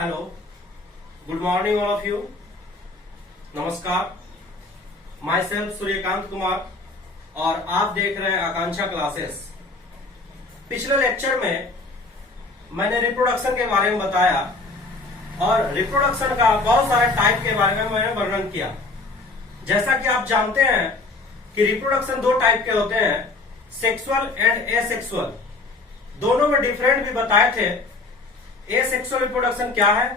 Hello, good morning all of you. नमस्कार, my self Suryakant Kumar और आप देख रहे हैं आकांक्षा क्लासेस। पिछले लेक्चर में मैंने रिप्रोडक्शन के बारे में बताया और रिप्रोडक्शन का बहुत सारे टाइप के बारे में मैंने वर्णन किया। जैसा कि आप जानते हैं कि रिप्रोडक्शन दो टाइप के होते हैं, सेक्सुअल एंड एसेक्सुअल। दोनों में डिफरेंट भी बताए थे। एसेक्सुअल रिप्रोडक्शन क्या है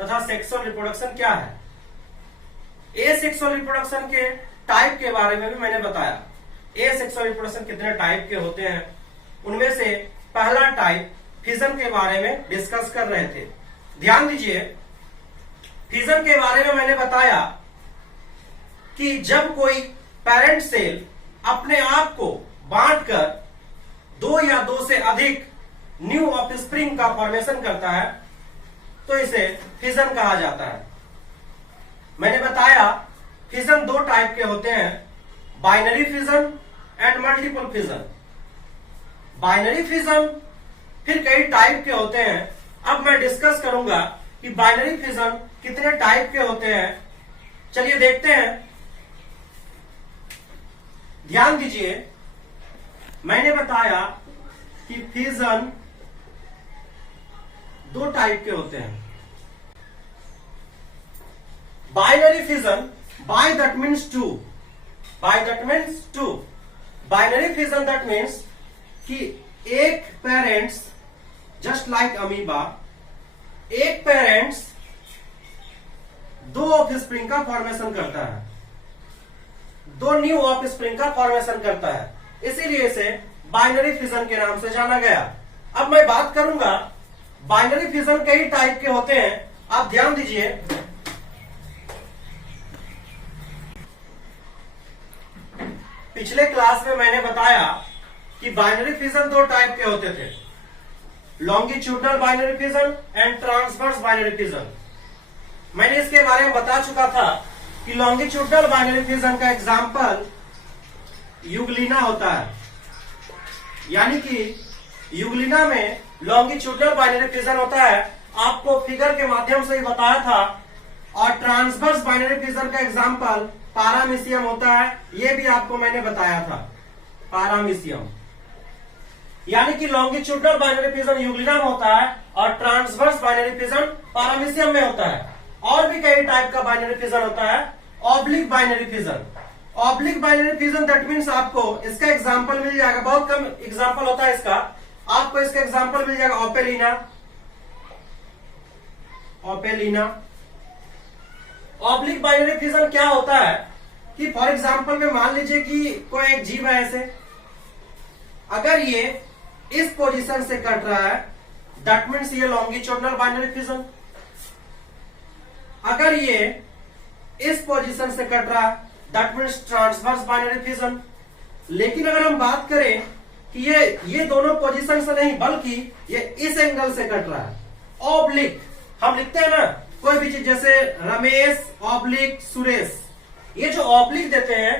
तथा सेक्सुअल रिप्रोडक्शन क्या है। एसेक्सुअल रिप्रोडक्शन के टाइप के बारे में भी मैंने बताया। एसेक्सुअल रिप्रोडक्शन कितने टाइप के होते हैं, उनमें से पहला टाइप फिजन के बारे में डिस्कस कर रहे थे। ध्यान दीजिए, फिजन के बारे में मैंने बताया कि जब कोई पेरेंट सेल अपने आप को बांटकर दो या दो से अधिक न्यू ऑफस्प्रिंग का फॉर्मेशन करता है तो इसे फिजन कहा जाता है। मैंने बताया फिजन दो टाइप के होते हैं, binary fission and multiple fission. Binary fission फिर कई टाइप के होते हैं। अब मैं डिस्कस करूंगा कि बाइनरी फिजन कितने टाइप के होते हैं। चलिए देखते हैं। ध्यान दीजिए, मैंने बताया कि फिजन दो टाइप के होते हैं। Binary fission, bi that means two, bi that means two. Binary fission that means कि एक पेरेंट्स जस्ट लाइक अमीबा, एक पेरेंट्स दो ऑफस्प्रिंग का फॉर्मेशन करता है, दो न्यू ऑफस्प्रिंग का फॉर्मेशन करता है, इसीलिए इसे बाइनरी फिजन के नाम से जाना गया। अब मैं बात करूंगा, बाइनरी फिजन कई टाइप के होते हैं। आप ध्यान दीजिए, पिछले क्लास में मैंने बताया कि बाइनरी फिजन दो टाइप के होते थे, longitudinal binary fission and transverse binary fission. मैंने इसके बारे में बता चुका था कि लॉन्गिट्यूडनल बाइनरी फिजन का एग्जाम्पल यूग्लिना होता है, यानी कि यूग्लिना में लॉन्गिट्यूडनल बाइनरी फिजन होता है। आपको फिगर के माध्यम से ही बताया था। और ट्रांसवर्स बाइनरी फिजन का एग्जाम्पल पारामीशियम होता है, यह भी आपको मैंने बताया था, पारामीशियम। यानी कि लॉन्गिट्यूडनल बाइनरी फिजन यूग्लिना में होता है और ट्रांसवर्स बाइनरी फिजन पारामीशियम में होता है। और भी कई टाइप का बाइनरी फिजन होता है, oblique binary fission. Oblique binary fission that means आपको इसका एग्जाम्पल मिल जाएगा, बहुत कम एग्जाम्पल होता है इसका। आपको इसका एग्जाम्पल मिल जाएगा Opalina, Opalina. Oblique binary fission क्या होता है कि फॉर एग्जाम्पल में मान लीजिए कि कोई एक जीव है ऐसे, अगर ये इस पोजीशन से कट रहा है दैट मीन्स ये लॉन्गिट्यूडनल बाइनरी फिजन। अगर ये इस पोजीशन से कट रहा है that means transverse binary fission. लेकिन अगर हम बात करें कि ये दोनों पोजीशन से नहीं बल्कि ये इस एंगल से कट रहा है, ऑब्लिक। हम लिखते हैं ना कोई भी चीज, जैसे रमेश ऑब्लिक सुरेश, ये जो ऑब्लिक देते हैं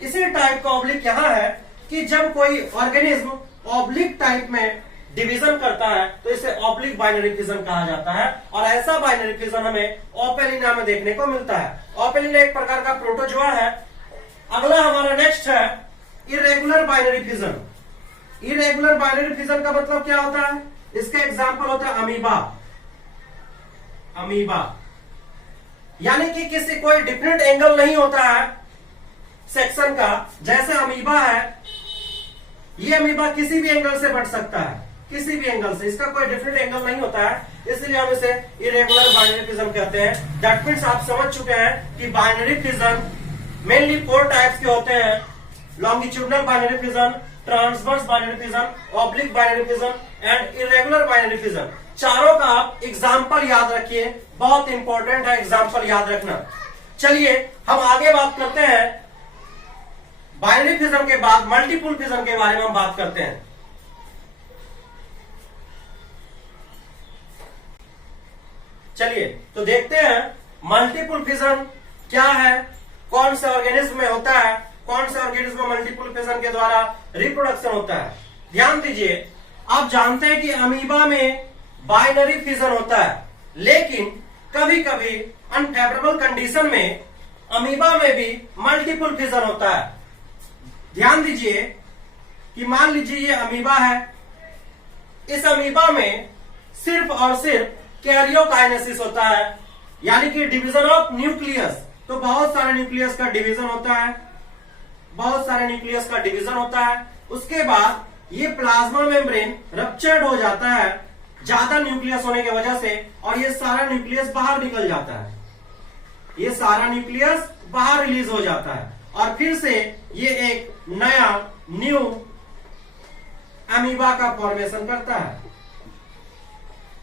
इसी टाइप का ऑब्लिक यहां है कि जब कोई ऑर्गेनिज्म ऑब्लिक टाइप में डिवीजन करता है तो इसे ऑब्लिक बाइनरी फिजन कहा जाता है। और ऐसा बाइनरी फिजन हमें ओपेलिना में देखने को मिलता है। ओपेलिना एक प्रकार का प्रोटोजोआ है। अगला हमारा नेक्स्ट है irregular binary fission. Irregular binary fission का मतलब क्या होता है? इसका एग्जांपल होता है अमीबा, अमीबा। यानी कि किसी कोई डिफरेंट एंगल नहीं होता है सेक्शन का। जैसे अमीबा है, ये अमीबा किसी भी एंगल से बढ़ सकता है, किसी भी एंगल से, इसका कोई डिफरेंट एंगल नहीं होता है, इसलिए हम इसे इरेगुलर बाइनरी फिजन कहते हैं। दैट मीन्स आप समझ चुके हैं कि बाइनरी फिजन मेनली 4 टाइप्स के होते हैं, longitudinal binary fission, transverse binary fission, oblique binary fission and irregular binary fission. चारों का आप एग्जाम्पल याद रखिए, बहुत इंपॉर्टेंट है एग्जाम्पल याद रखना। चलिए हम आगे बात करते हैं। बाइनरी फिजन के बाद मल्टीपल फिजन के बारे में हम बात करते हैं। चलिए तो देखते हैं मल्टीपल फिजन क्या है, कौन से ऑर्गेनिज्म में होता है, कौन से ऑर्गेनिज्म में मल्टीपल फिजन के द्वारा रिप्रोडक्शन होता है। ध्यान दीजिए, आप जानते हैं कि अमीबा में बाइनरी फिजन होता है, लेकिन कभी कभी अनफेवरेबल कंडीशन में अमीबा में भी मल्टीपल फिजन होता है। ध्यान दीजिए कि मान लीजिए ये अमीबा है, इस अमीबा में सिर्फ और सिर्फ कैरियोकाइनेसिस होता है, यानी कि डिवीजन ऑफ न्यूक्लियस। तो बहुत सारे न्यूक्लियस का डिवीजन होता है, बहुत सारे न्यूक्लियस का डिवीजन होता है। उसके बाद ये प्लाज्मा मेम्ब्रेन रप्चर्ड हो जाता है ज्यादा न्यूक्लियस होने की वजह से, और ये सारा न्यूक्लियस बाहर निकल जाता है, ये सारा न्यूक्लियस बाहर रिलीज हो जाता है, और फिर से ये एक नया न्यू अमीबा का फॉर्मेशन करता है।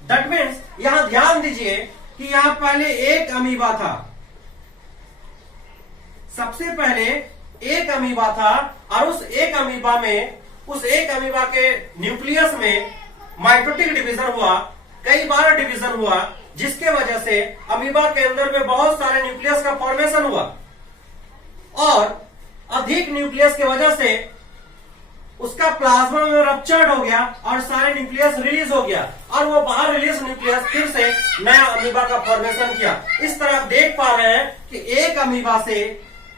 दैट मीन्स यहां ध्यान दीजिए कि यहां पहले एक अमीबा था, सबसे पहले एक अमीबा था, और उस एक अमीबा में, उस एक अमीबा के न्यूक्लियस में माइटोटिक डिवीजन हुआ, कई बार डिवीजन हुआ, जिसके वजह से अमीबा के अंदर में बहुत सारे न्यूक्लियस का फॉर्मेशन हुआ, और अधिक न्यूक्लियस की वजह से उसका प्लाज्मा में रप्चर्ड हो गया और सारे न्यूक्लियस रिलीज हो गया, और वो बाहर रिलीज न्यूक्लियस फिर से नया अमीबा का फॉर्मेशन किया। इस तरह आप देख पा रहे हैं कि एक अमीबा से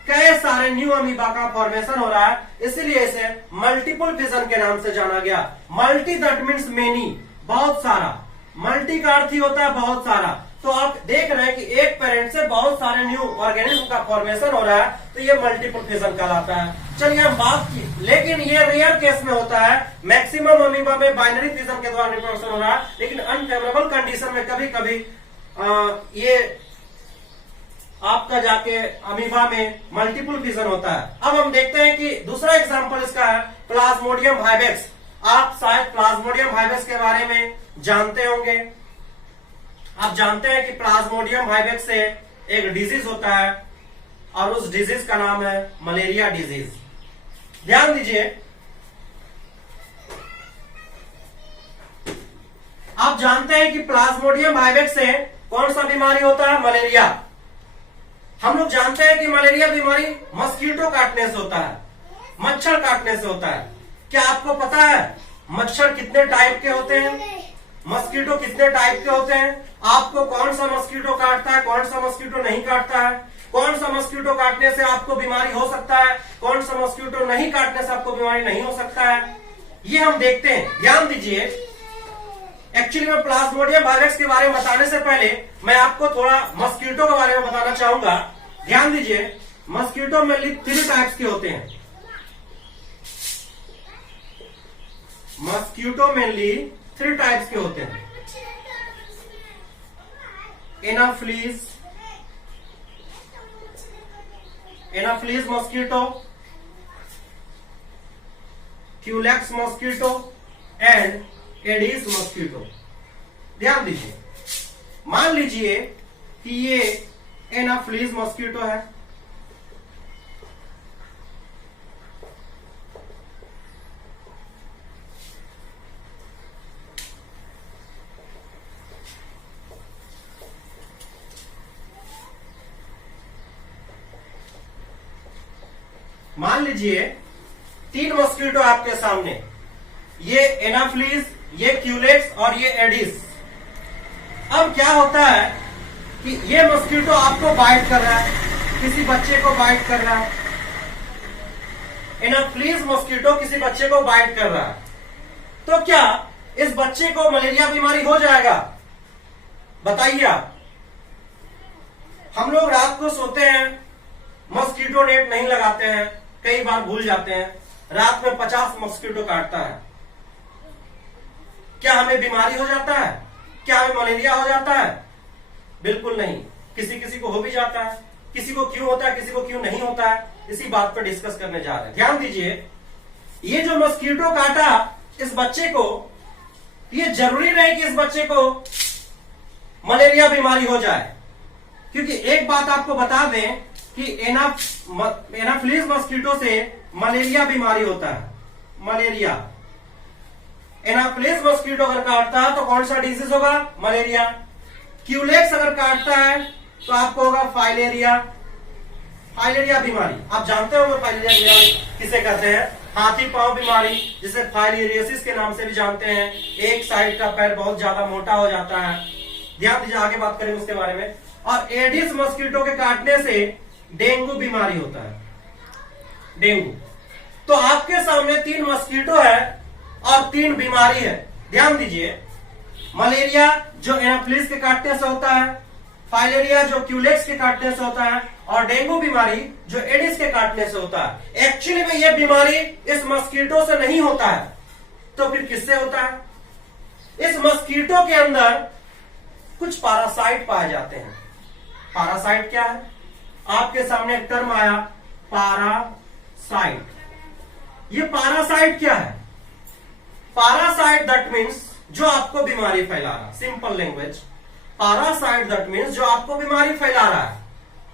कई सारे न्यू अमीबा का फॉर्मेशन हो रहा है, इसीलिए इसे मल्टीपल फिजन के नाम से जाना गया। मल्टी दैट मीन्स मेनी, बहुत सारा, मल्टी का अर्थ ही होता है बहुत सारा। तो आप देख रहे हैं कि एक पेरेंट से बहुत सारे न्यू ऑर्गेनिज्म का फॉर्मेशन हो रहा है, तो ये मल्टीपल फिजन कहलाता है। चलिए हम बात की, लेकिन ये रेयर केस में होता है। मैक्सिमम अमीबा में बाइनरी फिजन के द्वारा रिप्रोडक्शन हो रहा है, लेकिन अनफेवरेबल कंडीशन में कभी कभी ये आपका जाके अमीबा में मल्टीपल फिजन होता है। अब हम देखते हैं कि दूसरा एग्जांपल इसका है प्लाज्मोडियम वाइवेक्स। आप शायद प्लाज्मोडियम वाइवेक्स के बारे में जानते होंगे। आप जानते हैं कि प्लाज्मोडियम वाइवेक्स से एक डिजीज होता है, और उस डिजीज का नाम है मलेरिया डिजीज। ध्यान दीजिए, आप जानते हैं कि प्लाज्मोडियम वाइवेक्स से कौन सा बीमारी होता है? मलेरिया। हम लोग जानते हैं कि मलेरिया बीमारी मस्कीटो काटने से होता है, मच्छर काटने से होता है। क्या आपको पता है मच्छर कितने टाइप के होते हैं, मस्कीटो कितने टाइप के होते हैं? आपको कौन सा मस्कीटो काटता है, कौन सा मस्कीटो नहीं काटता है? कौन सा मस्कीटो काटने से आपको बीमारी हो सकता है, कौन सा मस्कीटो नहीं काटने से आपको बीमारी नहीं हो सकता है, ये हम देखते हैं। ध्यान दीजिए, एक्चुअली मैं प्लाज्मोडियम वायरस के बारे में बताने से पहले मैं आपको थोड़ा मस्कीटो के बारे में बताना चाहूंगा। ध्यान दीजिए, मस्कीटो मेनली 3 टाइप्स के होते हैं। मस्कीटो मेनली 3 टाइप्स के होते हैं। Anopheles mosquito, Culex mosquito and Aedes mosquito. ध्यान दीजिए, मान लीजिए कि ये एनाफ्लीज मस्कीटो है, मान लीजिए 3 मस्कीटो आपके सामने, ये एनाफ्लीज, ये क्यूलेक्स और ये एडिस। अब क्या होता है कि ये मस्कीटो आपको बाइट कर रहा है, किसी बच्चे को बाइट कर रहा है। एनाफ्लीज मस्कीटो किसी बच्चे को बाइट कर रहा है, तो क्या इस बच्चे को मलेरिया बीमारी हो जाएगा? बताइए आप। हम लोग रात को सोते हैं, मस्कीटो नेट नहीं लगाते हैं, कई बार भूल जाते हैं, रात में 50 मस्कीटो काटता है। क्या हमें बीमारी हो जाता है? क्या हमें मलेरिया हो जाता है? बिल्कुल नहीं। किसी किसी को हो भी जाता है, किसी को क्यों होता है, किसी को क्यों नहीं होता है, इसी बात पर डिस्कस करने जा रहे हैं। ध्यान दीजिए, ये जो मस्कीटो काटा इस बच्चे को, ये जरूरी नहीं कि इस बच्चे को मलेरिया बीमारी हो जाए, क्योंकि एक बात आपको बता दें कि एनाफ्लीज मस्कीटो से मलेरिया बीमारी होता है। मलेरिया, एनाफ्लीज मस्कीटो अगर काटता है तो कौन सा डिजीज होगा? मलेरिया। क्यूलेक्स अगर काटता है तो आपको होगा फाइलेरिया, फाइलेरिया बीमारी। आप जानते होंगे फाइलेरिया बीमारी किसे कहते हैं? हाथी पांव बीमारी, जिसे फाइलेरियोसिस के नाम से भी जानते हैं। एक साइड का पैर बहुत ज्यादा मोटा हो जाता है, ध्यान दीजिए, आगे बात करेंगे उसके बारे में। और एडिस मस्कीटो के काटने से डेंगू बीमारी होता है, डेंगू। तो आपके सामने 3 मस्कीटो है और 3 बीमारी है। ध्यान दीजिए, मलेरिया जो एनाफिलिस के काटने से होता है, फाइलेरिया जो क्यूलेक्स के काटने से होता है, और डेंगू बीमारी जो एडिस के काटने से होता है। एक्चुअली में यह बीमारी इस मस्कीटो से नहीं होता है, तो फिर किससे होता है? इस मस्कीटो के अंदर कुछ पैरासाइट पाए जाते हैं। पैरासाइट क्या है? आपके सामने एक टर्म आया, पैरासाइट। ये पैरासाइट क्या है? पैरासाइट दैट मीन्स जो आपको बीमारी फैला रहा है। Simple language, parasite that means जो आपको बीमारी फैला रहा है।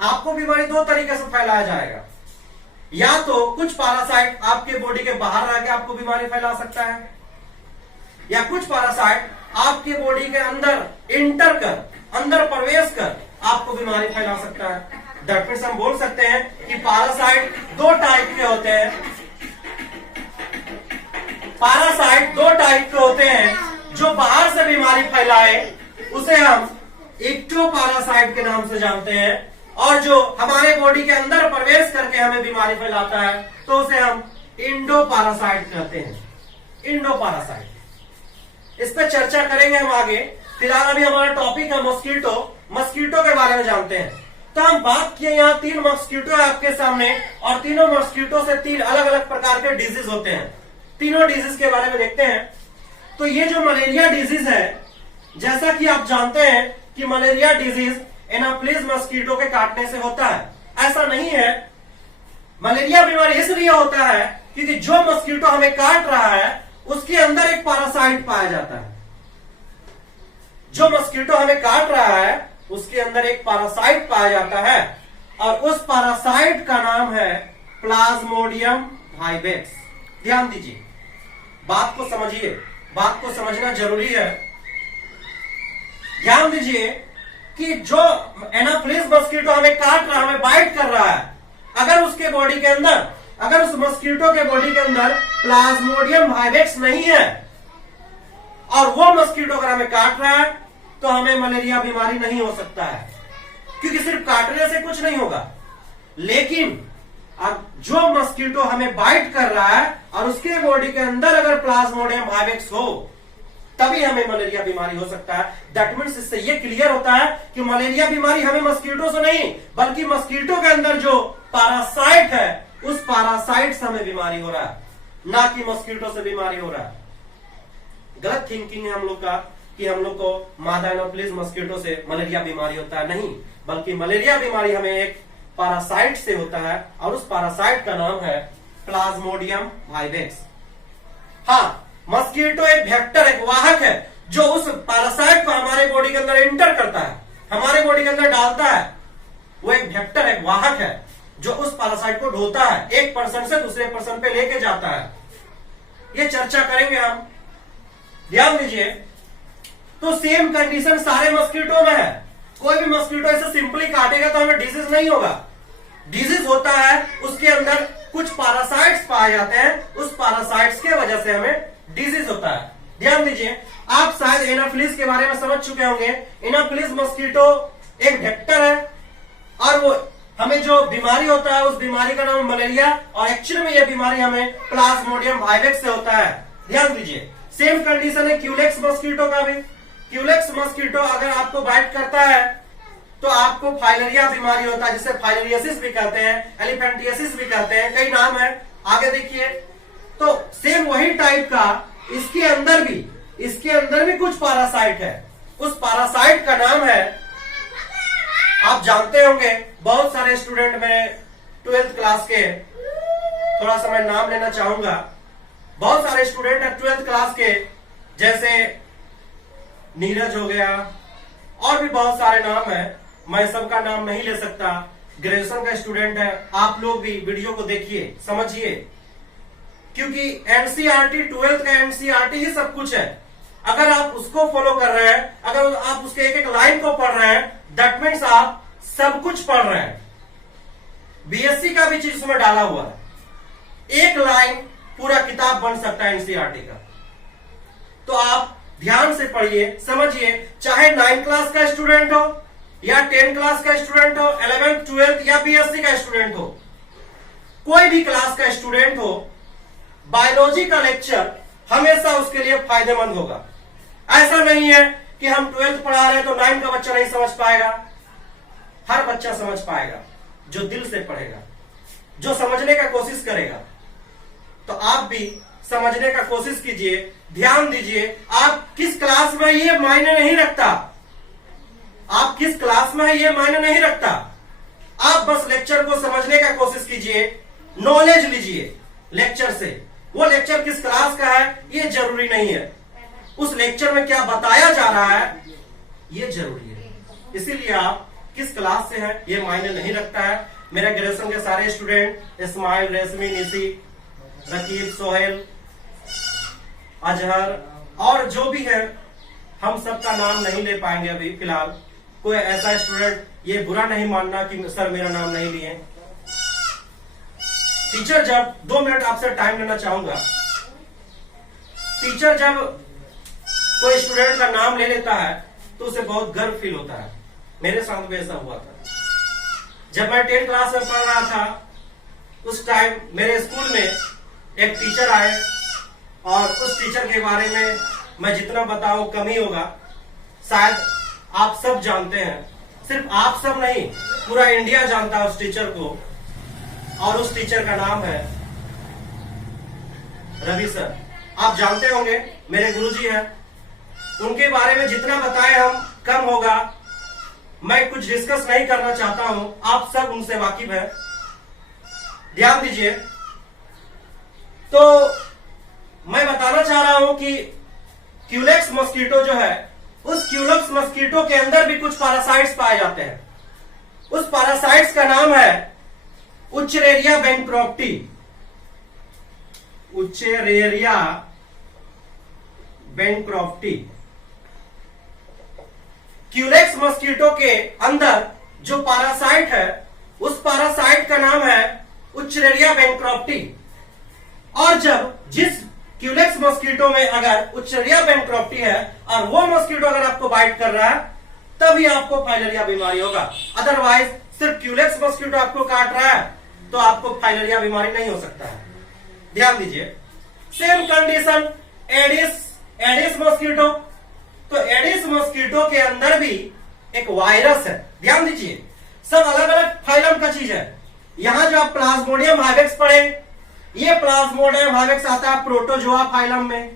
आपको बीमारी 2 तरीके से फैलाया जाएगा। या तो कुछ पैरासाइट आपके बॉडी के बाहर रह के आपको बीमारी फैला सकता है, या कुछ पैरासाइट आपके बॉडी के अंदर इंटर कर, अंदर प्रवेश कर आपको बीमारी फैला सकता है। दैट मीन्स हम बोल सकते हैं कि पैरासाइट 2 टाइप के होते हैं। पैरासाइट 2 टाइप के होते हैं। जो बाहर से बीमारी फैलाए उसे हम इक्टोपैरासाइट के नाम से जानते हैं, और जो हमारे बॉडी के अंदर प्रवेश करके हमें बीमारी फैलाता है तो उसे हम इंडोपैरासाइट कहते हैं। इंडोपैरासाइट, इस पर चर्चा करेंगे हम आगे। फिलहाल अभी हमारा टॉपिक है मस्कीटो। मस्कीटो के बारे में जानते हैं। तो हम बात किए, यहाँ 3 मस्कीटो है आपके सामने, और तीनों मस्कीटो से 3 अलग अलग प्रकार के डिजीज होते हैं। तीनों डिजीज के बारे में देखते हैं। तो ये जो मलेरिया डिजीज है, जैसा कि आप जानते हैं कि मलेरिया डिजीज एनाफिलिस मस्कीटो के काटने से होता है। ऐसा नहीं है। मलेरिया बीमारी इसलिए होता है क्योंकि जो मस्कीटो हमें काट रहा है उसके अंदर एक पैरासाइट पाया जाता है। जो मस्कीटो हमें काट रहा है उसके अंदर एक पैरासाइट पाया जाता है, और उस पैरासाइट का नाम है प्लाज्मोडियम वाइवेक्स। ध्यान दीजिए, बात को समझिए, बात को समझना जरूरी है। ध्यान दीजिए कि जो एनाफिलिस मस्कीटो हमें काट रहा है, हमें बाइट कर रहा है, अगर उसके बॉडी के अंदर, अगर उस मस्कीटो के बॉडी के अंदर प्लाज्मोडियम वाइवेक्स नहीं है और वो मस्कीटो अगर हमें काट रहा है तो हमें मलेरिया बीमारी नहीं हो सकता है, क्योंकि सिर्फ काटने से कुछ नहीं होगा। लेकिन अब जो मस्कीटो हमें बाइट कर रहा है और उसके बॉडी के अंदर अगर प्लाज्मोडियम वाइवेक्स हो तभी हमें मलेरिया बीमारी हो सकता है। दैट मीन्स इससे ये क्लियर होता है कि मलेरिया बीमारी हमें मस्कीटो से नहीं, बल्कि मस्कीटो के अंदर जो पैरासाइट है उस पैरासाइट से हमें बीमारी हो रहा है, ना कि मस्कीटो से बीमारी हो रहा है। गलत थिंकिंग है हम लोग का कि हम लोग को मादा एनाफिलिस मस्कीटो से मलेरिया बीमारी होता है। नहीं, बल्कि मलेरिया बीमारी हमें एक पैरासाइट से होता है, और उस पैरासाइट का नाम है प्लाज्मोडियम वाइवेक्स। हाँ, मस्कीटो एक वेक्टर, एक वाहक है जो उस पैरासाइट को हमारे बॉडी के अंदर इंटर करता है, हमारे बॉडी के अंदर डालता है। वो एक वेक्टर, एक वाहक है जो उस पैरासाइट को ढोता है, एक पर्सन से दूसरे पर्सन पे लेके जाता है। ये चर्चा करेंगे हम, ध्यान दीजिए। तो सेम कंडीशन सारे मस्कीटो में है। कोई भी मस्कीटो ऐसे सिंपली काटेगा तो हमें डिजीज नहीं होगा। डिजीज होता है, उसके अंदर कुछ पैरासाइट्स पाए जाते हैं, उस पैरासाइट्स के वजह से हमें डिजीज होता है। ध्यान दीजिए, आप शायद एनाफिलिस के बारे में समझ चुके होंगे। एनाफिलिस मस्कीटो एक वेक्टर है, और वो हमें जो बीमारी होता है उस बीमारी का नाम मलेरिया, और एक्चुअली में यह बीमारी हमें प्लाज्मोडियम वाइवेक्स से होता है। ध्यान दीजिए, सेम कंडीशन है क्यूलेक्स मस्कीटो का भी। क्यूलेक्स मस्कीटो अगर आपको बाइट करता है तो आपको फाइलेरिया बीमारी होता है, जिसे फाइलेरियासिस भी कहते हैं, एलिफेंटियासिस भी कहते हैं, कई नाम है। आगे देखिए, तो सेम वही टाइप का इसके अंदर भी कुछ पैरासाइट है। उस पैरासाइट का नाम है, आप जानते होंगे, बहुत सारे स्टूडेंट में 12th क्लास के, थोड़ा सा मैं नाम लेना चाहूंगा, बहुत सारे स्टूडेंट है 12th क्लास के, जैसे नीरज हो गया, और भी बहुत सारे नाम है, मैं सबका नाम नहीं ले सकता। ग्रेजुएशन का स्टूडेंट है, आप लोग भी वीडियो को देखिए, समझिए, क्योंकि एनसीईआरटी 12th का एनसीईआरटी ही सब कुछ है। अगर आप उसको फॉलो कर रहे हैं, अगर आप उसके एक एक लाइन को पढ़ रहे हैं, दैट मीन्स आप सब कुछ पढ़ रहे हैं। बीएससी का भी चीज उसमें डाला हुआ है। एक लाइन पूरा किताब बन सकता है एनसीईआरटी का। तो आप ध्यान से पढ़िए, समझिए। चाहे 9 क्लास का स्टूडेंट हो या 10 क्लास का स्टूडेंट हो, 11th 12th या बीएससी का स्टूडेंट हो, कोई भी क्लास का स्टूडेंट हो, बायोलॉजी का लेक्चर हमेशा उसके लिए फायदेमंद होगा। ऐसा नहीं है कि हम 12th पढ़ा रहे हैं तो 9 का बच्चा नहीं समझ पाएगा। हर बच्चा समझ पाएगा जो दिल से पढ़ेगा, जो समझने का कोशिश करेगा। तो आप भी समझने का कोशिश कीजिए, ध्यान दीजिए। आप किस क्लास में ये मायने नहीं रखता, आप किस क्लास में है ये मायने नहीं रखता। आप बस लेक्चर को समझने का कोशिश कीजिए, नॉलेज लीजिए लेक्चर से। वो लेक्चर किस क्लास का है ये जरूरी नहीं है, उस लेक्चर में क्या बताया जा रहा है ये जरूरी है। इसीलिए आप किस क्लास से हैं ये मायने नहीं रखता है। मेरे ग्रेजुएशन के सारे स्टूडेंट इस्माइल, रेशमी, निशी, रकीब, सोहेल, अजहर और जो भी है, हम सबका नाम नहीं ले पाएंगे अभी फिलहाल। कोई ऐसा स्टूडेंट ये बुरा नहीं मानना कि सर मेरा नाम नहीं लिए। टीचर जब 2 मिनट आपसे टाइम लेना चाहूंगा। टीचर जब कोई स्टूडेंट का नाम ले लेता है तो उसे बहुत गर्व फील होता है। मेरे साथ भी ऐसा हुआ था। जब मैं 10th क्लास में पढ़ रहा था उस टाइम मेरे स्कूल में एक टीचर आए और उस टीचर के बारे में मैं जितना बताऊं कम ही होगा। शायद आप सब जानते हैं, सिर्फ आप सब नहीं पूरा इंडिया जानता है उस टीचर को। और उस टीचर का नाम है रवि सर। आप जानते होंगे, मेरे गुरुजी हैं। उनके बारे में जितना बताएं हम कम होगा। मैं कुछ डिस्कस नहीं करना चाहता हूं, आप सब उनसे वाकिफ हैं। ध्यान दीजिए। तो मैं बताना चाह रहा हूं कि क्यूलेक्स मस्कीटो जो है, उस क्यूलेक्स मस्कीटो के अंदर भी कुछ पैरासाइट्स पाए जाते हैं। उस पैरासाइट्स का नाम है उच्चरेरिया बैंक्रॉप्टी। उच्चरेरिया बैंक्रॉप्टी। क्यूलेक्स मस्कीटो के अंदर जो पैरासाइट है उस पैरासाइट का नाम है उच्चरेरिया बैंक्रॉप्टी। और जब जिस क्यूलेक्स मस्कीटो में अगर उच्चरेरिया बैंक्रॉप्टी है और वो मस्कीटो अगर आपको बाइट कर रहा है तभी आपको फाइलेरिया बीमारी होगा। अदरवाइज सिर्फ क्यूलेक्स मस्कीटो आपको काट रहा है तो आपको फाइलेरिया बीमारी नहीं हो सकता है। ध्यान दीजिए। Same condition Aedes mosquito. तो एडिस मस्कीटो के अंदर भी एक वायरस है। ध्यान दीजिए, सब अलग अलग फाइलम का चीज है। यहां जो आप प्लाज्मोडियम हाइवेक्स पढ़े, ये प्लाज्मोडियम हाइवेक्स आता है प्रोटोजोआ फाइलम में।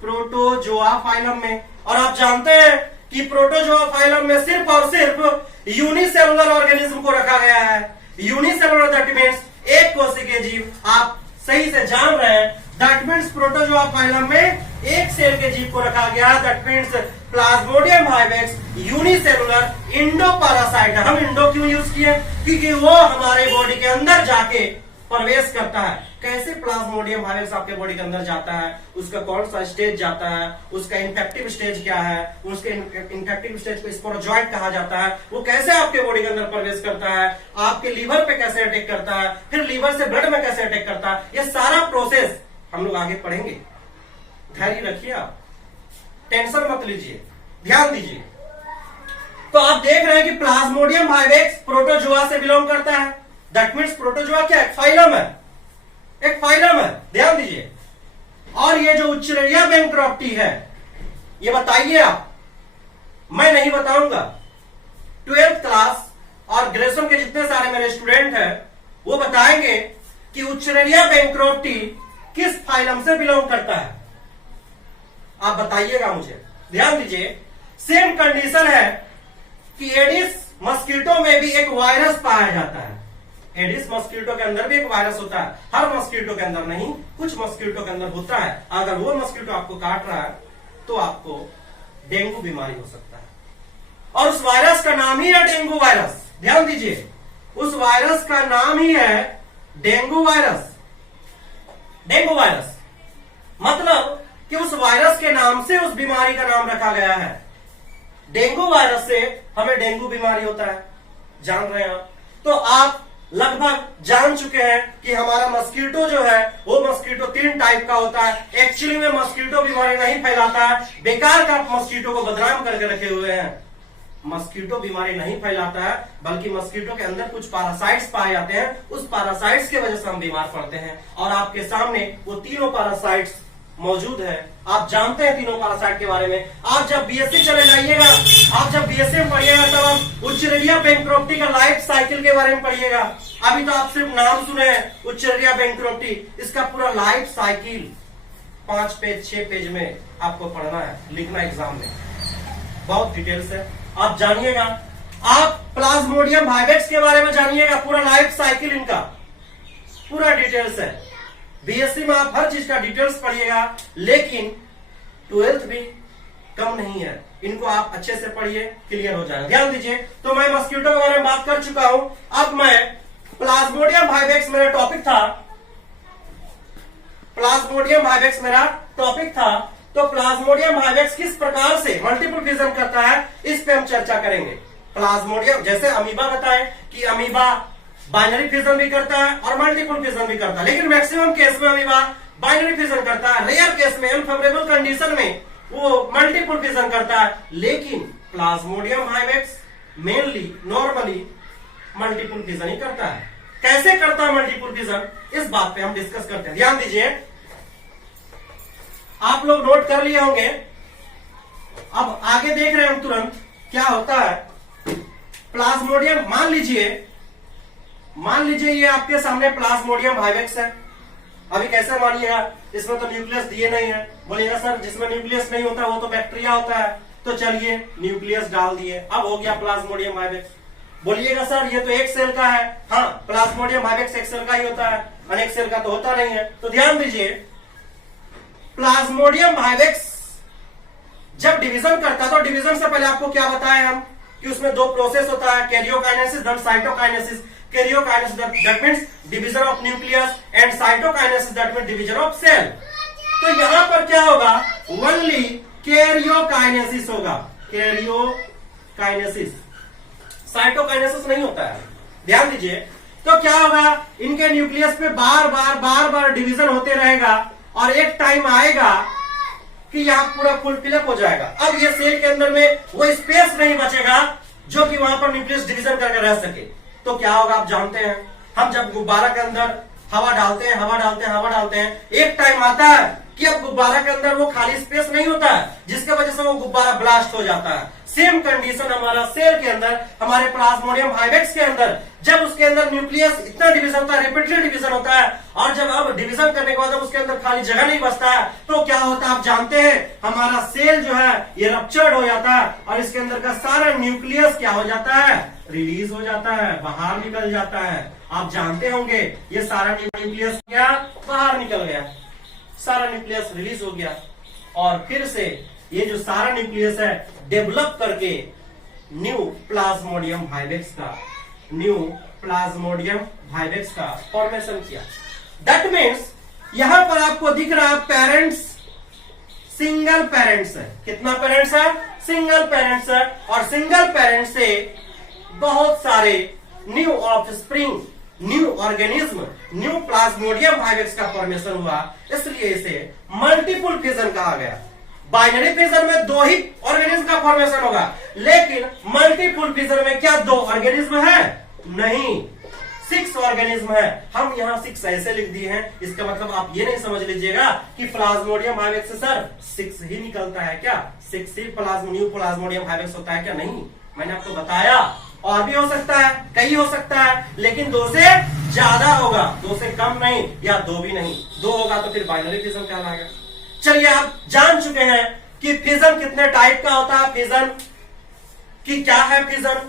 प्रोटोजोआ फाइलम में। और आप जानते हैं कि प्रोटोजोआ फाइलम में सिर्फ और सिर्फ यूनिसेलुलर ऑर्गेनिज्म को रखा गया है। यूनिसेलुलर दैट मीन्स एक कोशिकीय जीव। आप सही से जान रहे हैं, दैट मीन्स प्रोटोजोआ फाइलम में एक सेल के जीव को रखा गया। That means Plasmodium vivax unicellular endoparasite है। हम इंडो क्यों यूज किए? क्योंकि वो हमारे बॉडी के अंदर जाके प्रवेश करता है। कैसे प्लाज्मोडियम हाइवेक्स आपके बॉडी के अंदर जाता है, उसका कौन सा स्टेज जाता है, उसका इन्फेक्टिव स्टेज क्या है, उसके इन्फेक्टिव स्टेज को स्पोरोजॉइट कहा जाता है, वो कैसे आपके बॉडी के अंदर प्रवेश करता है, आपके लीवर पे कैसे अटैक करता है, फिर लीवर से ब्लड में कैसे अटैक करता है, ये सारा प्रोसेस हम लोग आगे पढ़ेंगे। धैर्य रखिए, आप टेंशन मत लीजिए, ध्यान दीजिए। तो आप देख रहे हैं कि प्लाज्मोडियम हाइवेक्स प्रोटोजोआ से बिलोंग करता है। दैट मीन्स प्रोटोजोआ क्या है? फाइलम है, एक फाइलम है। ध्यान दीजिए। और ये जो उच्चरेरिया बैंक्रॉप्टी है, ये बताइए आप, मैं नहीं बताऊंगा। 12th क्लास और ग्रेजुएशन के जितने सारे मेरे स्टूडेंट हैं वो बताएंगे कि उच्चरेरिया बैंक्रॉप्टी किस फाइलम से बिलोंग करता है। आप बताइएगा मुझे। ध्यान दीजिए। सेम कंडीशन है कि एडिस मस्कीटो में भी एक वायरस पाया जाता है। एडिस मस्कीटो के अंदर भी एक वायरस होता है। हर मस्कीटो के अंदर नहीं, कुछ मस्कीटो के अंदर होता है। अगर वो मस्कीटो आपको काट रहा है तो आपको डेंगू बीमारी हो सकता है। और उस वायरस का नाम ही है डेंगू वायरस। ध्यान दीजिए, उस वायरस का नाम ही है डेंगू वायरस। डेंगू वायरस मतलब कि उस वायरस के नाम से उस बीमारी का नाम रखा गया है। डेंगू वायरस से हमें डेंगू बीमारी होता है, जान रहे हैं आप। तो आप लगभग जान चुके हैं कि हमारा मस्कीटो जो है वो मस्कीटो 3 टाइप का होता है। एक्चुअली में मस्कीटो बीमारी नहीं फैलाता है, बेकार का मस्कीटो को बदनाम करके रखे हुए हैं। मस्कीटो बीमारी नहीं फैलाता है, बल्कि मस्कीटो के अंदर कुछ पैरासाइट्स पाए जाते हैं, उस पैरासाइट्स की वजह से हम बीमार पड़ते हैं। और आपके सामने वो तीनों पैरासाइट्स मौजूद है, आप जानते हैं तीनों पैरासाइट के बारे में। आप जब बीएससी चले जाइएगा, आप जब बीएससी में पढ़िएगा तब आप उच्चरिया बैंक्रप्टी का लाइफ साइकिल के बारे में पढ़िएगा। अभी तो आप सिर्फ नाम सुने हैं उच्चरिया बैंक्रप्टी, इसका पूरा लाइफ साइकिल 5 पेज 6 पेज में आपको पढ़ना है, लिखना एग्जाम में, बहुत डिटेल्स है, आप जानिएगा। आप प्लाज्मोडियम वाइवेक्स के बारे में जानिएगा, पूरा लाइफ साइकिल इनका पूरा डिटेल्स है। बीएससी में आप हर चीज का डिटेल्स पढ़िएगा, लेकिन 12th भी कम नहीं है, इनको आप अच्छे से पढ़िए, क्लियर हो जाएगा। ध्यान दीजिए, तो मैं मस्कीटो के बारे में बात कर चुका हूं, अब मैं प्लाज्मोडियम वाइवेक्स मेरा टॉपिक था, प्लाज्मोडियम वाइवेक्स मेरा टॉपिक था। तो प्लाज्मोडियम वाइवेक्स किस प्रकार से मल्टीपल फिजन करता है, इस पे हम चर्चा करेंगे। प्लाज्मोडियम जैसे अमीबा बताएं कि अमीबा बाइनरी फिजन भी करता है और मल्टीपल फिजन भी करता है, लेकिन मैक्सिमम केस में अमीबा बाइनरी फिजन करता है, रेयर केस में अनफेवरेबल कंडीशन में वो मल्टीपल फिजन करता है। लेकिन Plasmodium vivax mainly normally multiple fission ही करता है। कैसे करता है मल्टीपल फिजन, इस बात पे हम डिस्कस करते हैं। ध्यान दीजिए, आप लोग नोट कर लिए होंगे, अब आगे देख रहे हैं हम तुरंत क्या होता है। प्लाज्मोडियम मान लीजिए ये आपके सामने प्लाज्मोडियम वाइवेक्स है। अभी कैसे मानिएगा, इसमें तो न्यूक्लियस दिए नहीं है, बोलिएगा सर जिसमें न्यूक्लियस नहीं होता वो तो बैक्टीरिया होता है, तो चलिए न्यूक्लियस डाल दिए, अब हो गया प्लाज्मोडियम वाइवेक्स। बोलिएगा सर ये तो एक सेल का है, हाँ प्लाज्मोडियम वाइवेक्स एक सेल का ही होता है, अनेक सेल का तो होता नहीं है। तो ध्यान दीजिए, प्लाज्मोडियम वाइवेक्स जब डिवीजन करता है, तो डिवीजन से पहले आपको क्या बताया हम कि उसमें 2 प्रोसेस होता है, karyokinesis then cytokinesis. Karyokinesis that means division of nucleus and cytokinesis that means division of cell. तो यहां पर क्या होगा, ओनली कैरियोकाइनेसिस होगा, कैरियोकाइनेसिस, साइटोकाइनेसिस नहीं होता है। ध्यान दीजिए, तो क्या होगा, इनके न्यूक्लियस पे बार बार डिवीजन होते रहेगा और एक टाइम आएगा कि यहाँ पूरा फुल फिलअप हो जाएगा। अब ये सेल के अंदर में वो स्पेस नहीं बचेगा जो कि वहां पर न्यूक्लियस डिवीजन करके रह सके। तो क्या होगा आप जानते हैं, हम जब गुब्बारा के अंदर हवा डालते हैं, एक टाइम आता है कि अब गुब्बारा के अंदर वो खाली स्पेस नहीं होता है, जिसके वजह से वो गुब्बारा ब्लास्ट हो जाता है। सेम कंडीशन हमारा सेल के अंदर, हमारे प्लाज्मोडियम वाइवेक्स के अंदर, जब उसके अंदर न्यूक्लियस इतना डिवीजन होता है, रिपीटेड डिवीजन होता है, और जब अब डिवीजन करने के बाद जब उसके अंदर खाली जगह नहीं बचता है, तो क्या होता है आप जानते हैं, हमारा सेल जो है ये रप्चर्ड हो जाता है और इसके अंदर का सारा न्यूक्लियस क्या हो जाता है, रिलीज हो जाता है, बाहर निकल जाता है। आप जानते होंगे ये सारा न्यूक्लियस क्या बाहर निकल गया, सारा न्यूक्लियस रिलीज हो गया, और फिर से ये जो सारा न्यूक्लियस है डेवलप करके न्यू प्लाज्मोडियम वाइवेक्स का फॉर्मेशन किया। दैट मीन्स यहां पर आपको दिख रहा है पेरेंट्स सिंगल पेरेंट्स है। कितना पेरेंट्स है, सिंगल पेरेंट्स है, और सिंगल पेरेंट्स से बहुत सारे new offspring, new organism, new Plasmodium vivax का फॉर्मेशन हुआ, इसलिए इसे मल्टीपल फिजन कहा गया। बाइनरी फिजन में 2 ही ऑर्गेनिज्म का फॉर्मेशन होगा, लेकिन मल्टीपल फिजन में क्या 2 ऑर्गेनिज्म है, नहीं 6 ऑर्गेनिज्म है। हम यहाँ 6 ऐसे लिख दिए हैं, इसका मतलब आप ये नहीं समझ लीजिएगा कि प्लाज्मोडियम वाइवेक्स से सर 6 ही निकलता है क्या, 6 ही न्यू प्लाज्मोडियम वाइवेक्स होता है क्या, नहीं, मैंने आपको बताया और भी हो सकता है, कई हो सकता है, लेकिन 2 से ज्यादा होगा, 2 से कम नहीं, या 2 भी नहीं, 2 होगा तो फिर बाइनरी फिजन कहलाएगा। चलिए आप जान चुके हैं कि फिजन कितने टाइप का होता है, फिजन कि क्या है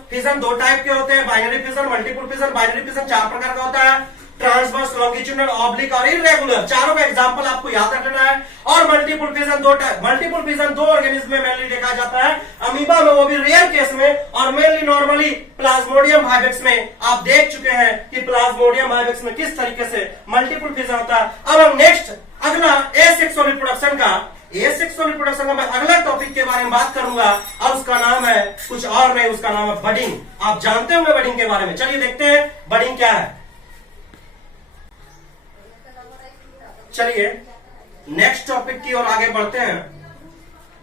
फिजन 2 टाइप के होते हैं, binary fission, multiple fission. Binary fission 4 प्रकार का होता है, ट्रांसवर्स, लॉन्गिट्यूडनल, ऑब्लिक और इरेगुलर, चारों का एग्जांपल आपको याद रखना है। और multiple fission 2 type, multiple fission 2 organism में मेनली देखा जाता है, अमीबा में, वो भी रेयर केस में, और मेनली नॉर्मली प्लाज्मोडियम वाइवेक्स में। आप देख चुके हैं कि प्लाज्मोडियम वाइवेक्स में किस तरीके से मल्टीपल फिजन होता है। अब हम नेक्स्ट अगला एसेक्सुअल रिप्रोडक्शन का एसेक्सुअल रिप्रोडक्शन का मैं अगला टॉपिक के बारे में बात करूंगा और उसका नाम है कुछ और नहीं, उसका नाम है बडिंग। आप जानते होंगे बडिंग के बारे में। चलिए देखते हैं बडिंग क्या है। चलिए नेक्स्ट टॉपिक की ओर आगे बढ़ते हैं।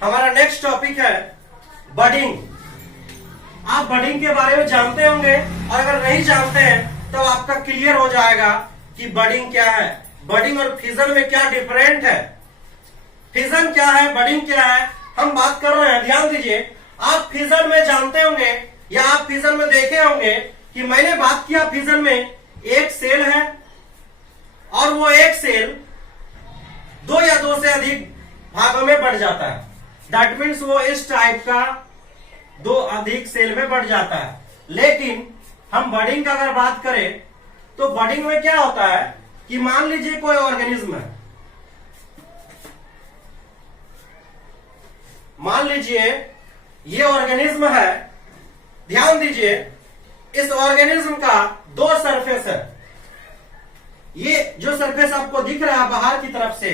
हमारा नेक्स्ट टॉपिक है बडिंग। आप बडिंग के बारे में जानते होंगे और अगर नहीं जानते हैं तो आपका क्लियर हो जाएगा कि बडिंग क्या है, बडिंग और फिजन में क्या डिफरेंट है, फिजन क्या है, बडिंग क्या है, हम बात कर रहे हैं। ध्यान दीजिए, आप फिजन में जानते होंगे या आप फिजन में देखे होंगे कि मैंने बात किया फिजन में एक सेल है और वो एक सेल दो या दो से अधिक भागों में बढ़ जाता है। दैट मीन्स वो इस टाइप का दो अधिक सेल में बढ़ जाता है। लेकिन हम बडिंग का अगर बात करें तो बडिंग में क्या होता है कि मान लीजिए कोई ऑर्गेनिज्म है, मान लीजिए ये ऑर्गेनिज्म है। ध्यान दीजिए, इस ऑर्गेनिज्म का दो सरफेस है। ये जो सरफेस आपको दिख रहा है बाहर की तरफ से,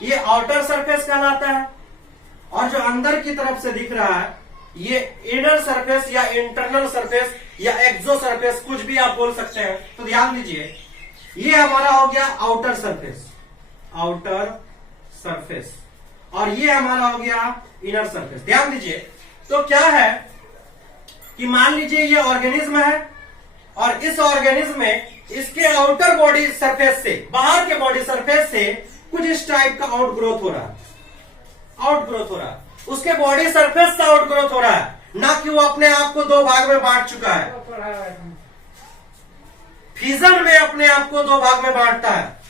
ये आउटर सरफेस कहलाता है, और जो अंदर की तरफ से दिख रहा है ये इनर सरफेस या इंटरनल सरफेस या एक्सो सरफेस, कुछ भी आप बोल सकते हैं। तो ध्यान दीजिए, ये हमारा हो गया आउटर सरफेस, आउटर सरफेस, और ये हमारा हो गया इनर सरफेस। ध्यान दीजिए, तो क्या है कि मान लीजिए ये ऑर्गेनिज्म है और इस ऑर्गेनिज्म में इसके आउटर बॉडी सरफेस से, बाहर के बॉडी सरफेस से कुछ इस टाइप का आउट ग्रोथ हो रहा है, आउट ग्रोथ हो रहा है। उसके बॉडी सरफेस से आउट ग्रोथ हो रहा है, ना कि वो अपने आप को दो भाग में बांट चुका है। फिजन में अपने आप को दो भाग में बांटता है,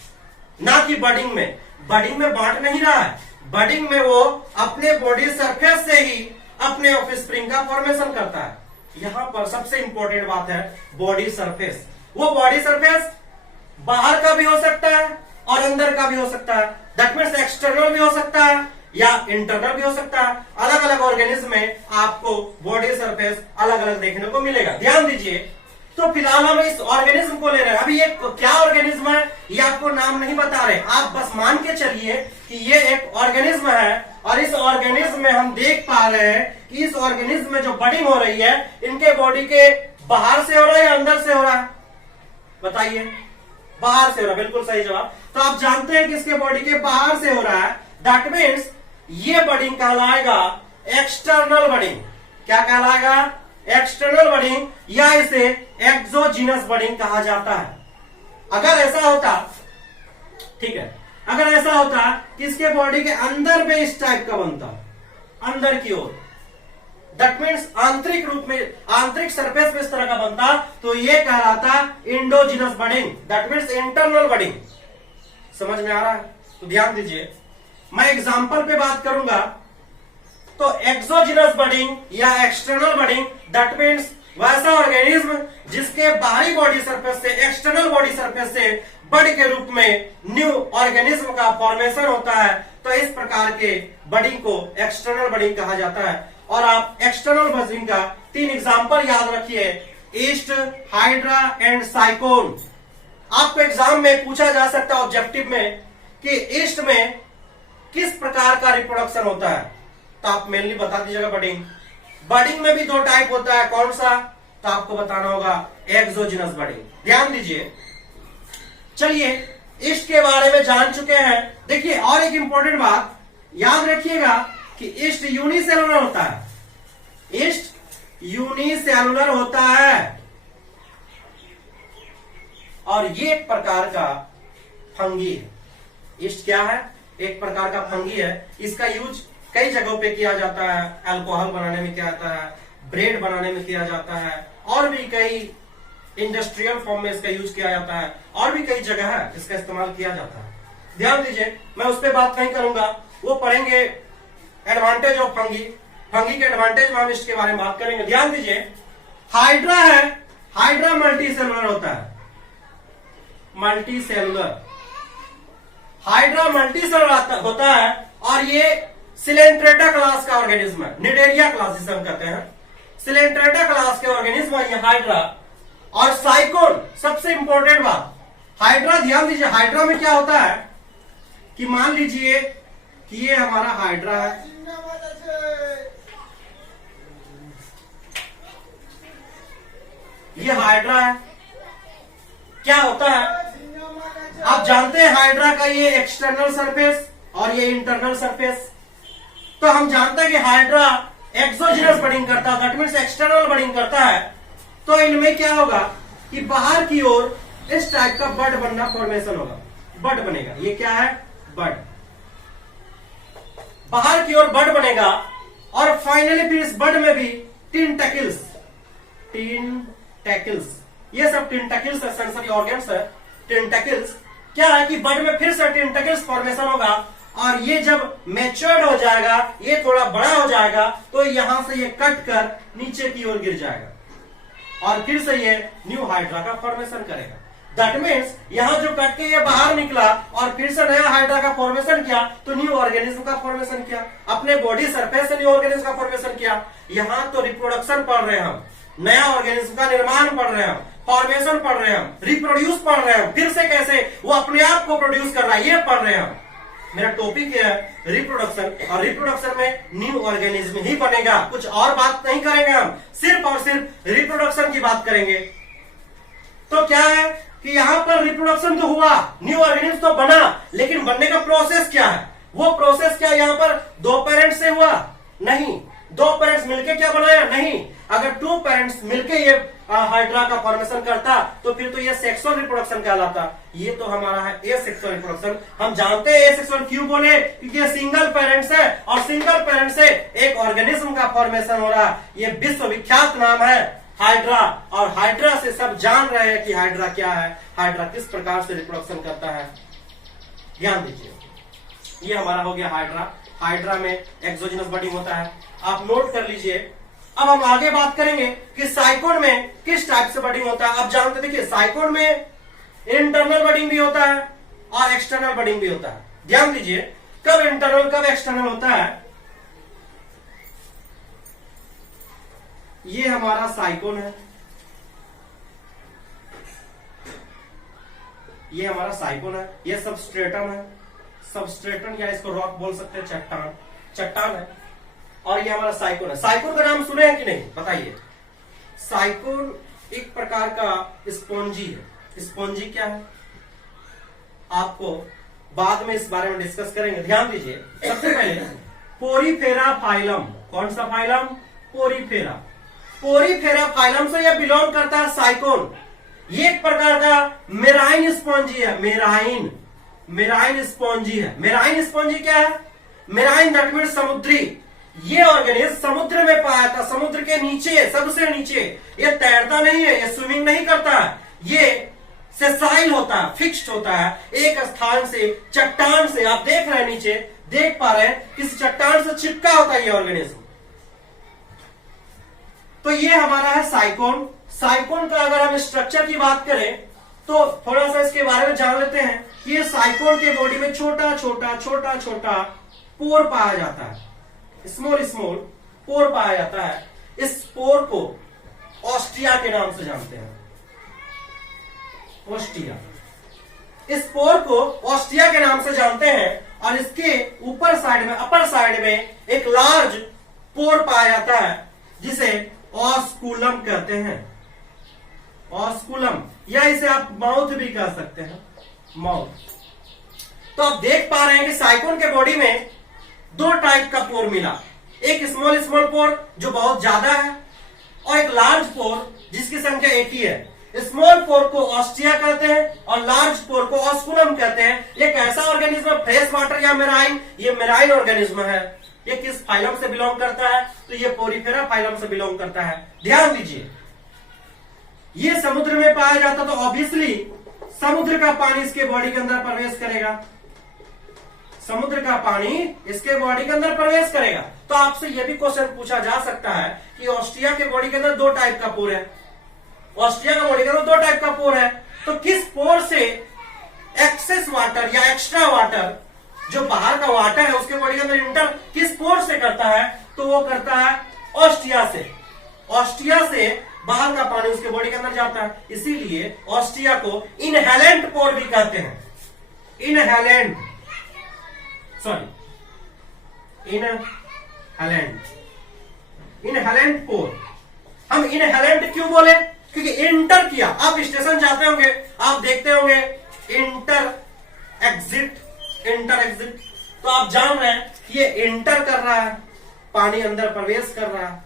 ना कि बडिंग में। बडिंग में बांट नहीं रहा है, बडिंग में वो अपने बॉडी सरफेस से ही अपने ऑफस्प्रिंग का फॉर्मेशन करता है। यहां पर सबसे इंपॉर्टेंट बात है बॉडी सरफेस। वो बॉडी सरफेस बाहर का भी हो सकता है और अंदर का भी हो सकता है। दैट मीन्स एक्सटर्नल भी हो सकता है या इंटरनल भी हो सकता है। अलग अलग ऑर्गेनिज्म में आपको बॉडी सरफेस अलग अलग देखने को मिलेगा। ध्यान दीजिए, तो फिलहाल हम इस ऑर्गेनिज्म को ले रहे हैं। अभी ये क्या ऑर्गेनिज्म है ये आपको नाम नहीं बता रहे, आप बस मान के चलिए कि ये एक ऑर्गेनिज्म है और इस ऑर्गेनिज्म में हम देख पा रहे हैं कि इस ऑर्गेनिज्म में जो बडिंग हो रही है इनके बॉडी के बाहर से हो रहा है या अंदर से हो रहा है, बताइए। बाहर से हो रहा है, बिल्कुल सही जवाब। तो आप जानते हैं कि इसके बॉडी के बाहर से हो रहा है। दैट मीन्स ये बडिंग कहलाएगा एक्सटर्नल बडिंग। क्या कहलाएगा? एक्सटर्नल बडिंग, या इसे एक्सोजीनस बडिंग कहा जाता है। अगर ऐसा होता, ठीक है, अगर ऐसा होता कि इसके बॉडी के अंदर में इस टाइप का बनता, अंदर की ओर, दैट मीन्स आंतरिक रूप में, आंतरिक सरफेस में इस तरह का बनता, तो ये कहलाता indigenous budding. That means internal budding. समझ में आ रहा है? तो ध्यान दीजिए, मैं एग्जाम्पल पे बात करूंगा। तो एक्सोजिनस बडिंग या एक्सटर्नल बडिंग, दैट मीन्स वैसा ऑर्गेनिज्म जिसके बाहरी बॉडी सरफेस से, एक्सटर्नल बॉडी सरफेस से बड के रूप में न्यू ऑर्गेनिज्म का फॉर्मेशन होता है। तो इस प्रकार के बडिंग को एक्सटर्नल बडिंग कहा जाता है। और आप एक्सटर्नल बडिंग का 3 एग्जाम्पल याद रखिए, ईस्ट, हाइड्रा एंड साइकोन। आपको एग्जाम में पूछा जा सकता है ऑब्जेक्टिव में कि ईस्ट में किस प्रकार का रिप्रोडक्शन होता है, तो आप मेनली बता दीजिएगा बडिंग। बडिंग में भी 2 टाइप होता है, कौन सा? तो आपको बताना होगा एक्सोजिनस बडिंग। ध्यान दीजिए, चलिए ईस्ट के बारे में जान चुके हैं। देखिए और एक इंपॉर्टेंट बात याद रखिएगा कि ईस्ट यूनिसेलुलर होता है। ईस्ट यूनिसेलुलर होता है और ये एक प्रकार का फंगी है। ईस्ट क्या है? एक प्रकार का फंगी है। इसका यूज कई जगहों पे किया जाता है, अल्कोहल बनाने में किया जाता है, ब्रेड बनाने में किया जाता है, और भी कई इंडस्ट्रियल फॉर्म में इसका यूज किया जाता है, और भी कई जगह है इसका इस्तेमाल किया जाता है। ध्यान दीजिए, मैं उस पर बात नहीं करूंगा, वो पढ़ेंगे एडवांटेज ऑफ फंगी। फंगी के एडवांटेज में हम इसके बारे में बात करेंगे। ध्यान दीजिए, हाइड्रा है, हाइड्रा मल्टी सेलुलर होता है, multi cellular, hydra multi cellular होता है, और ये सिलेंट्रेटा क्लास का ऑर्गेनिज्म है, निडेरिया क्लास जिसे हम कहते हैं, सिलेंट्रेटा क्लास के ऑर्गेनिज्म है ये हाइड्रा। और साइकोन, सबसे इंपॉर्टेंट बात, हाइड्रा, ध्यान दीजिए, हाइड्रा में क्या होता है कि मान लीजिए कि ये हमारा हाइड्रा है, ये हाइड्रा है। क्या होता है आप जानते हैं हाइड्रा का ये एक्सटर्नल सरफेस और ये इंटरनल सरफेस। तो हम जानते हैं कि हाइड्रा एक्सोजिनस बडिंग करता है, दैट मीन्स एक्सटर्नल बडिंग करता है। तो इनमें क्या होगा कि बाहर की ओर इस टाइप का बड बनना फॉर्मेशन होगा, बड बनेगा। ये क्या है? बड। बाहर की ओर बड बनेगा और फाइनली फिर इस बड में भी टेंटेकल्स, टेंटेकल्स, ये सब टेंटेकल्स है, सेंसरी ऑर्गन्स है, टेंटेकल्स। क्या है कि बड में फिर से टेंटेकल्स फॉर्मेशन होगा और ये जब मैच्योर्ड हो जाएगा, ये थोड़ा बड़ा हो जाएगा, तो यहां से ये कट कर नीचे की ओर गिर जाएगा और फिर से ये न्यू हाइड्रा का फॉर्मेशन करेगा। दैट मीन्स यहां जो कट के ये बाहर निकला और फिर से नया हाइड्रा का फॉर्मेशन किया, तो न्यू ऑर्गेनिज्म का फॉर्मेशन किया, अपने बॉडी सरफेस से न्यू ऑर्गेनिज्म का फॉर्मेशन किया। यहां तो रिप्रोडक्शन पढ़ रहे हैं हम, नया ऑर्गेनिज्म का निर्माण पढ़ रहे हैं हम, फॉर्मेशन पढ़ रहे हैं हम, रिप्रोड्यूस पढ़ रहे हैं, फिर से कैसे वो अपने आप को प्रोड्यूस कर रहा है ये पढ़ रहे हैं हम। मेरा टॉपिक है रिप्रोडक्शन और रिप्रोडक्शन में न्यू ऑर्गेनिज्म ही बनेगा, कुछ और बात नहीं करेंगे हम, सिर्फ और सिर्फ रिप्रोडक्शन की बात करेंगे। तो क्या है कि यहां पर रिप्रोडक्शन तो हुआ, न्यू ऑर्गेनिज्म तो बना, लेकिन बनने का प्रोसेस क्या है? वो प्रोसेस क्या यहां पर दो पेरेंट्स से हुआ? नहीं। दो पेरेंट्स मिलके क्या बनाया? नहीं। अगर टू पेरेंट्स मिलके ये हाइड्रा का फॉर्मेशन करता तो फिर तो ये सेक्सुअल रिप्रोडक्शन कहलाता। ये तो हमारा है ए सेक्सुअल रिप्रोडक्शन। हम जानते हैं ए सेक्सुअल क्यों बोले? क्योंकि ये सिंगल पेरेंट्स है और सिंगल पेरेंट्स से एक ऑर्गेनिज्म का फॉर्मेशन हो रहा। ये विश्वविख्यात नाम है हाइड्रा, और हाइड्रा से सब जान रहे हैं कि हाइड्रा क्या है, हाइड्रा किस प्रकार से रिप्रोडक्शन करता है। ध्यान दीजिए, ये हमारा हो गया हाइड्रा। हाइड्रा में एक्सोजिनस बडिंग होता है, आप नोट कर लीजिए। अब हम आगे बात करेंगे कि साइकोन में किस टाइप से बडिंग होता है। अब जानते देखिए, साइकोन में इंटरनल बडिंग भी होता है और एक्सटर्नल बडिंग भी होता है। ध्यान दीजिए, कब इंटरनल कब एक्सटर्नल होता है। ये हमारा साइकोन है, ये हमारा साइकोन है, ये सबस्ट्रेटम है, सबस्ट्रेटम या इसको रॉक बोल सकते हैं, चट्टान, चट्टान है। और ये हमारा साइकोन है। साइकोन का नाम सुने हैं कि नहीं बताइए? साइकोन एक प्रकार का स्पॉन्जी है। स्पॉन्जी क्या है आपको बाद में इस बारे में डिस्कस करेंगे। ध्यान दीजिए, सबसे पहले पोरीफेरा फाइलम, कौन सा फाइलम? पोरीफेरा। पोरीफेरा फाइलम से यह बिलोंग करता है साइकोन। ये एक प्रकार का मेराइन स्पॉन्जी है, मेराइन स्पॉन्जी है। मेराइन स्पॉन्जी क्या है? मेराइन दैट मीन्स समुद्री। ये ऑर्गेनिज्म समुद्र में पाया था, समुद्र के नीचे, सबसे नीचे। ये तैरता नहीं है, ये स्विमिंग नहीं करता है, ये सेसाइल होता है, फिक्स्ड होता है एक स्थान से, चट्टान से। आप देख रहे हैं नीचे, देख पा रहे हैं किसी चट्टान से चिपका होता है ये ऑर्गेनिज्म। तो ये हमारा है साइकोन। साइकोन का अगर हम स्ट्रक्चर की बात करें तो थोड़ा सा इसके बारे में जान लेते हैं कि ये साइकोन के बॉडी में छोटा छोटा पोर पाया जाता है, स्मॉल स्मॉल पोर पाया जाता है। इस पोर को ऑस्टिया के नाम से जानते हैं, ऑस्टिया। इस पोर को ऑस्टिया के नाम से जानते हैं और इसके ऊपर साइड में, अपर साइड में एक लार्ज पोर पाया जाता है जिसे ऑस्कुलम कहते हैं, ऑस्कुलम, या इसे आप माउथ भी कह सकते हैं, माउथ। तो आप देख पा रहे हैं कि साइकोन के बॉडी में दो टाइप का पोर मिला, एक स्मॉल स्मॉल पोर जो बहुत ज्यादा है और एक लार्ज पोर जिसकी संख्या एक ही है। स्मॉल पोर को ऑस्टिया कहते हैं और लार्ज पोर को ऑस्कुलम कहते हैं। ये कैसा ऑर्गेनिज्म? फ्रेश वाटर या मेराइन? ये मेराइन ऑर्गेनिज्म है। ये किस फाइलम से बिलोंग करता है? तो ये पोरीफेरा फाइलम से बिलोंग करता है। ध्यान दीजिए, ये समुद्र में पाया जाता तो ऑब्वियसली समुद्र का पानी इसके बॉडी के अंदर प्रवेश करेगा, समुद्र का पानी इसके बॉडी के अंदर प्रवेश करेगा। तो आपसे यह भी क्वेश्चन पूछा जा सकता है कि ऑस्ट्रिया के बॉडी के अंदर दो टाइप का पोर है, ऑस्ट्रिया का बॉडी के अंदर दो टाइप का पोर है, तो किस पोर से एक्सेस वाटर या एक्स्ट्रा वाटर, जो बाहर का वाटर है उसके बॉडी के अंदर इंटर किस पोर से करता है? तो वो करता है ऑस्ट्रिया से। ऑस्ट्रिया से बाहर का पानी उसके बॉडी के अंदर जाता है, इसीलिए ऑस्ट्रिया को इनहेलेंट पोर भी कहते हैं। इनहेलेंट, सॉरी, इनहेलेंट, इनहेलेंट पोर। हम इनहेलेंट क्यों बोले? क्योंकि इंटर किया। आप स्टेशन जाते होंगे, आप देखते होंगे इंटर एग्जिट, इंटर एग्जिट, तो आप जान रहे हैं कि ये इंटर कर रहा है, पानी अंदर प्रवेश कर रहा है,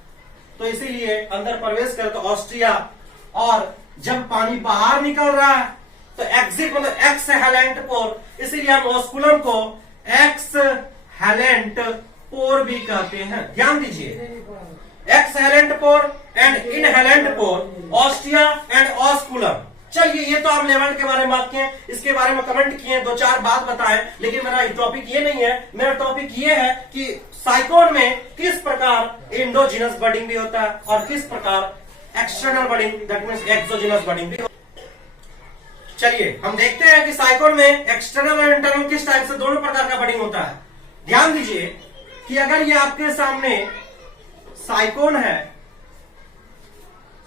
तो इसीलिए अंदर प्रवेश कर तो ऑस्ट्रिया। और जब पानी बाहर निकल रहा है तो एग्जिट मतलब एक्सहेलेंट पोर, इसीलिए हम ऑस्कुलम को एक्सहेलेंट पोर भी कहते हैं। ध्यान दीजिए, exhalant pore and inhalant pore, ostia and osculum. चलिए, ये तो आप लेवल के बारे में बात किए, इसके बारे में कमेंट किए, दो चार बात बताएं, लेकिन मेरा टॉपिक ये नहीं है। मेरा टॉपिक ये है कि साइकोन में किस प्रकार एंडोजीनस बडिंग भी होता है और किस प्रकार external budding, that means exogenous budding भी। चलिए हम देखते हैं कि साइकोन में एक्सटर्नल और इंटरनल किस टाइप से दोनों प्रकार का बडिंग होता है। ध्यान दीजिए कि अगर ये आपके सामने साइकोन है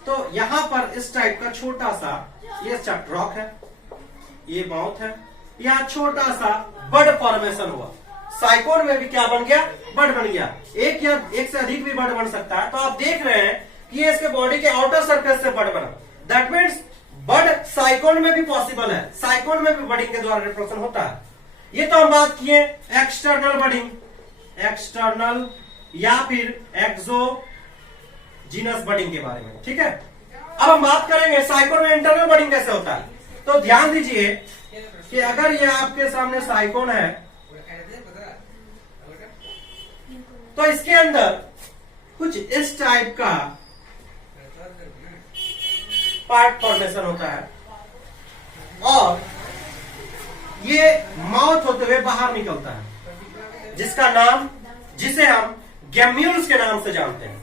तो यहां पर इस टाइप का छोटा सा ये चट्रॉक है, ये माउथ है, यहां छोटा सा बड फॉर्मेशन हुआ। साइकोन में भी क्या बन गया? बड बन गया। एक या एक से अधिक भी बड बन सकता है। तो आप देख रहे हैं कि ये इसके बॉडी के आउटर सरफेस से बड बना, दैट मीन्स बड साइकोन में भी पॉसिबल है, साइकोन में भी बडिंग के द्वारा रिप्रोडक्शन होता है। ये तो हम बात किए एक्सटर्नल बडिंग, एक्सटर्नल या फिर एक्सोजीनस बडिंग के बारे में, ठीक है। अब हम बात करेंगे साइकोन में इंटरनल बडिंग कैसे होता है। तो ध्यान दीजिए कि अगर ये आपके सामने साइकोन है तो इसके अंदर कुछ इस टाइप का पार्ट फॉर्मेशन होता है और ये माउथ होते हुए बाहर निकलता है, जिसका नाम, जिसे हम गैम्यूल्स के नाम से जानते हैं।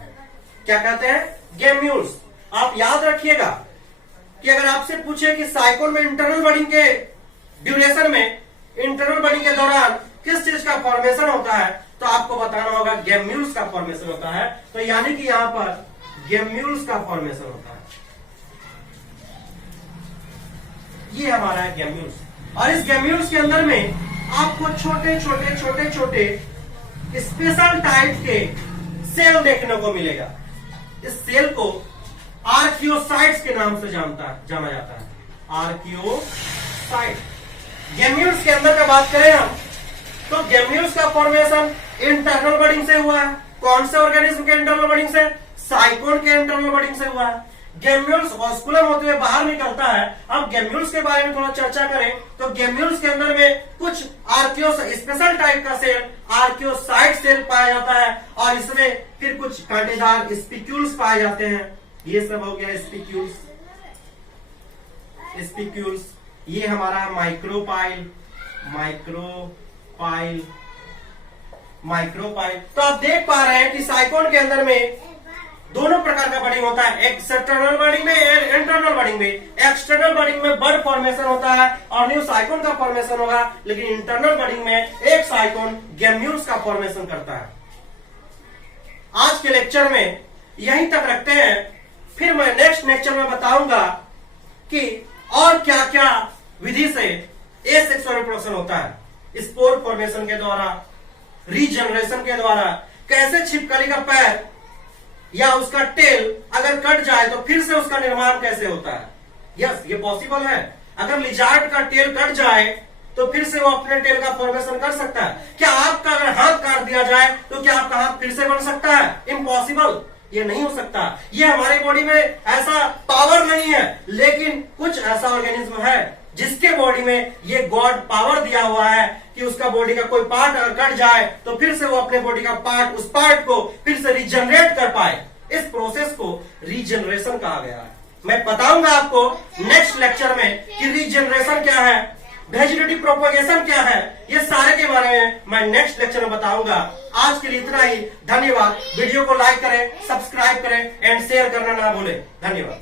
क्या कहते हैं? गैम्यूल्स। आप याद रखिएगा कि अगर आपसे पूछे कि साइकोन में इंटरनल बडिंग के ड्यूरेशन में, इंटरनल बडिंग के दौरान किस चीज का फॉर्मेशन होता है, तो आपको बताना होगा गैम्यूल्स का फॉर्मेशन होता है। तो यानी कि यहां पर गैम्यूल्स का फॉर्मेशन होता है, ये हमारा है गैम्यूल्स। और इस गैम्यूल्स के अंदर में आपको छोटे छोटे छोटे छोटे स्पेशल टाइप के सेल देखने को मिलेगा। इस सेल को आर्कियोसाइट्स के नाम से जाना जाता है, आर्कियोसाइट। गैम्यूल्स के अंदर का बात करें हम तो गैम्यूल्स का फॉर्मेशन इंटरनल बडिंग से हुआ है। कौन से ऑर्गेनिज्म के इंटरनल बडिंग से? साइकोन के इंटरनल बडिंग से हुआ है। गैम्यूल्स ऑस्कुलम होते हुए बाहर निकलता है। अब गैम्यूल्स के बारे में थोड़ा चर्चा करें तो गैम्यूल्स के अंदर में कुछ आर्कियो स्पेशल टाइप का सेल, आर्कियोसाइट सेल पाया जाता है और इसमें फिर कुछ कांटेदार स्पिक्यूल्स पाए जाते हैं। ये सब हो गया स्पिक्यूल्स। स्पिक्यूल्स ये हमारा माइक्रोपाइल, माइक्रोपाइल, माइक्रोपाइल। तो आप देख पा रहे हैं कि साइकोन के अंदर में दोनों प्रकार का बडिंग होता है, एक्सटर्नल बडिंग में, इंटरनल बडिंग में। एक्सटर्नल बडिंग में बड फॉर्मेशन होता है और न्यू साइकोन का फॉर्मेशन होगा, लेकिन इंटरनल बडिंग में एक साइकोन गैम्यूल्स का फॉर्मेशन करता है। आज के लेक्चर में यहीं तक रखते हैं, फिर मैं नेक्स्ट लेक्चर में बताऊंगा कि और क्या क्या विधि से एसेक्सुअल रिप्रोडक्शन होता है, स्पोर फॉर्मेशन के द्वारा, रीजनरेशन के द्वारा, कैसे छिपकली का पैर या उसका टेल अगर कट जाए तो फिर से उसका निर्माण कैसे होता है। यस, ये पॉसिबल है। अगर लिजार्ड का टेल कट जाए तो फिर से वो अपने टेल का फॉर्मेशन कर सकता है। क्या आपका अगर हाथ काट दिया जाए तो क्या आपका हाथ फिर से बन सकता है? इम्पॉसिबल, ये नहीं हो सकता। ये हमारी बॉडी में ऐसा पावर नहीं है, लेकिन कुछ ऐसा ऑर्गेनिज्म है जिसके बॉडी में ये गॉड पावर दिया हुआ है कि उसका बॉडी का कोई पार्ट अगर कट जाए तो फिर से वो अपने बॉडी का पार्ट, उस पार्ट को फिर से रीजनरेट कर पाए। इस प्रोसेस को रीजनरेशन कहा गया है। मैं बताऊंगा आपको नेक्स्ट लेक्चर में कि रीजनरेशन क्या है, वेजिटेटिव प्रोपगेशन क्या है, ये सारे के बारे में मैं नेक्स्ट लेक्चर में बताऊंगा। आज के लिए इतना ही। धन्यवाद। वीडियो को लाइक करें, सब्सक्राइब करें एंड शेयर करना ना भूलें। धन्यवाद।